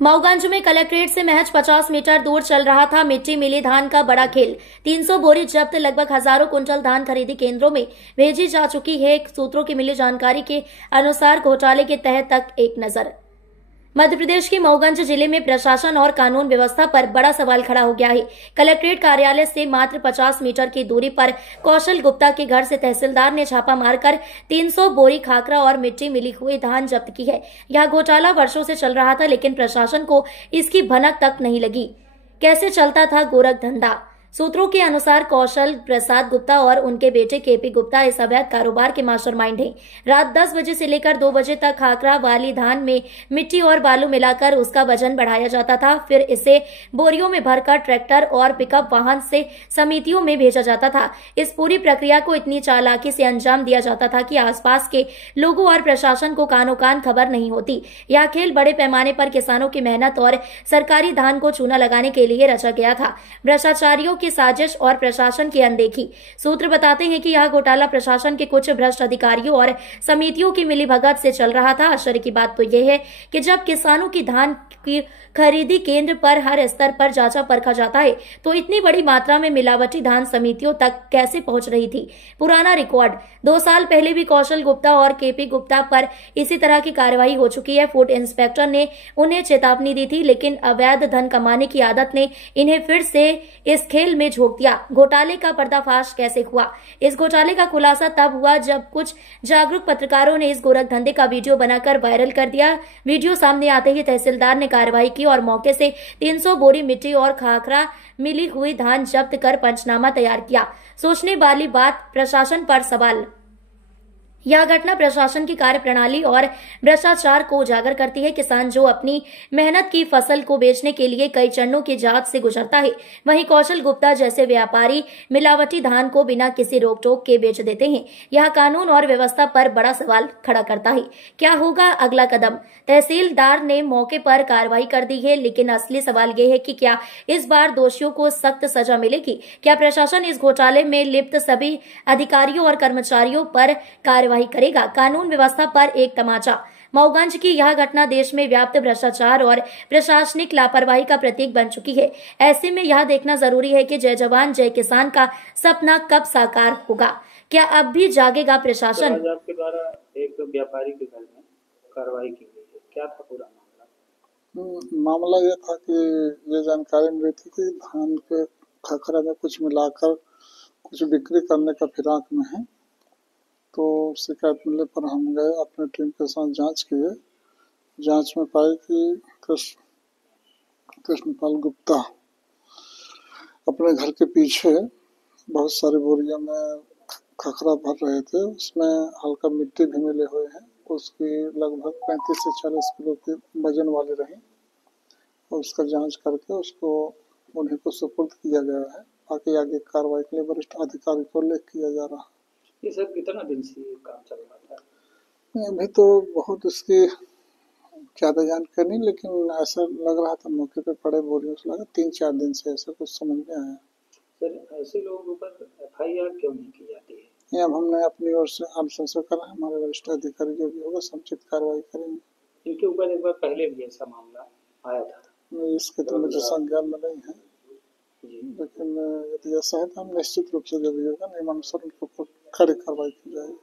मऊगंज में कलेक्ट्रेट से महज 50 मीटर दूर चल रहा था मिट्टी मिली धान का बड़ा खेल। 300 बोरी जब्त, लगभग हजारों कुंटल धान खरीदी केंद्रों में भेजी जा चुकी है। सूत्रों की मिली जानकारी के अनुसार घोटाले के तह तक एक नजर। मध्य प्रदेश के मऊगंज जिले में प्रशासन और कानून व्यवस्था पर बड़ा सवाल खड़ा हो गया है। कलेक्ट्रेट कार्यालय से मात्र 50 मीटर की दूरी पर कौशल गुप्ता के घर से तहसीलदार ने छापा मारकर 300 बोरी खाकरा और मिट्टी मिली हुई धान जब्त की है। यह घोटाला वर्षों से चल रहा था, लेकिन प्रशासन को इसकी भनक तक नहीं लगी। कैसे चलता था गोरख धंधा? सूत्रों के अनुसार कौशल प्रसाद गुप्ता और उनके बेटे केपी गुप्ता इस अवैध कारोबार के मास्टरमाइंड हैं। रात 10 बजे से लेकर 2 बजे तक खाकरा वाली धान में मिट्टी और बालू मिलाकर उसका वजन बढ़ाया जाता था। फिर इसे बोरियों में भरकर ट्रैक्टर और पिकअप वाहन से समितियों में भेजा जाता था। इस पूरी प्रक्रिया को इतनी चालाकी से अंजाम दिया जाता था कि आसपास के लोगों और प्रशासन को कानो कान खबर नहीं होती। यह खेल बड़े पैमाने पर किसानों की मेहनत और सरकारी धान को चूना लगाने के लिए रचा गया था। भ्रष्टाचारियों की साजिश और प्रशासन की अनदेखी। सूत्र बताते हैं कि यह घोटाला प्रशासन के कुछ भ्रष्ट अधिकारियों और समितियों की मिलीभगत से चल रहा था। आश्चर्य की बात तो यह है कि जब किसानों की धान की खरीदी केंद्र पर हर स्तर पर जांचा परखा जाता है, तो इतनी बड़ी मात्रा में मिलावटी धान समितियों तक कैसे पहुंच रही थी? पुराना रिकॉर्ड, 2 साल पहले भी कौशल गुप्ता और केपी गुप्ता पर इसी तरह की कार्रवाई हो चुकी है। फूड इंस्पेक्टर ने उन्हें चेतावनी दी थी, लेकिन अवैध धन कमाने की आदत ने इन्हें फिर से इस खेल में झोंक दिया। घोटाले का पर्दाफाश कैसे हुआ? इस घोटाले का खुलासा तब हुआ जब कुछ जागरूक पत्रकारों ने इस गोरख धंधे का वीडियो बनाकर वायरल कर दिया। वीडियो सामने आते ही तहसीलदार ने कार्रवाई की और मौके से 300 बोरी मिट्टी और खाकरा मिली हुई धान जब्त कर पंचनामा तैयार किया। सोचने वाली बात, प्रशासन पर सवाल। यह घटना प्रशासन की कार्यप्रणाली और भ्रष्टाचार को उजागर करती है। किसान जो अपनी मेहनत की फसल को बेचने के लिए कई चरणों की जांच से गुजरता है, वहीं कौशल गुप्ता जैसे व्यापारी मिलावटी धान को बिना किसी रोक टोक के बेच देते हैं। यह कानून और व्यवस्था पर बड़ा सवाल खड़ा करता है। क्या होगा अगला कदम? तहसीलदार ने मौके पर कार्रवाई कर दी है, लेकिन असली सवाल यह है कि क्या इस बार दोषियों को सख्त सजा मिलेगी? क्या प्रशासन इस घोटाले में लिप्त सभी अधिकारियों और कर्मचारियों पर कार्रवाई करेगा? कानून व्यवस्था पर एक तमाचा। मऊगंज की यह घटना देश में व्याप्त भ्रष्टाचार और प्रशासनिक लापरवाही का प्रतीक बन चुकी है। ऐसे में यह देखना जरूरी है कि जय जवान जय किसान का सपना कब साकार होगा। क्या अब भी जागेगा प्रशासन? तो आपके द्वारा एक व्यापारी के घर में कार्रवाई की गई है, क्या था पूरा मामला? मामला यह था कि ये जानकारी मिली थी कि धान के खखरा में कुछ मिलाकर कुछ बिक्री करने का फिराक में है। तो शिकायत मिलने पर हम गए, अपने टीम के साथ जांच किए। जांच में पाई कि कृष्णपाल गुप्ता अपने घर के पीछे बहुत सारी बोरियों में खखरा भर रहे थे। उसमें हल्का मिट्टी भी मिले हुए हैं। उसकी लगभग 35 से 40 किलो की वजन वाली रही और उसका जांच करके उसको उन्हीं को सुपुर्द किया गया है। बाकी आगे कार्रवाई के लिए वरिष्ठ अधिकारी को लेख किया जा रहा है। ये सर कितना दिन से ये काम चल रहा था? अभी तो बहुत उसकी ज़्यादा जानकारी नहीं, लेकिन ऐसा लग रहा था मौके पे पड़े बोरियों से लगा 3-4 दिन से ऐसा कुछ समझ में आया। सर ऐसे लोगों पर FIR क्यों नहीं की जाती है? ये अब हमने अपनी ओर से अनुशंसा करा, हमारे वरिष्ठ अधिकारी जो भी होगा समुचित कार्रवाई करेंगे। इनके ऊपर एक बार पहले भी ऐसा मामला आया था? इसके तो मुझे संज्ञान में नहीं है, लेकिन यदि ऐसा है तो हम निश्चित रूप से जो भी होगा नियमानुसार उनके ऊपर कड़ी कार्रवाई की जाएगी।